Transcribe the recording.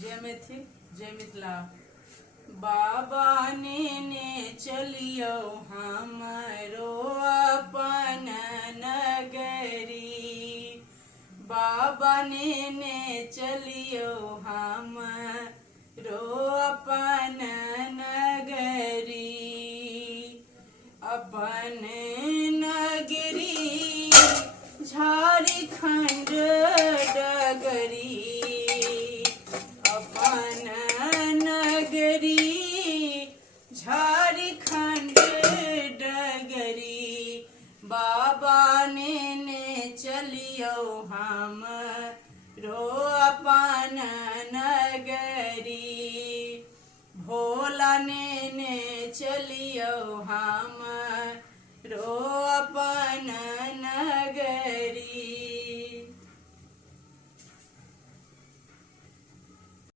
जय मैथिल जय मिथिला। बाबा ने चलियो हमरो अपन नगरी। बाबा ने चलियो हमरो अपन नगरी। अपन नगरी झारखंड डगरी। अपन नगरी झारखंड डगरी। बाबा ने चलियो हमरो अपन नगरी। भोला ने चलियो हमरो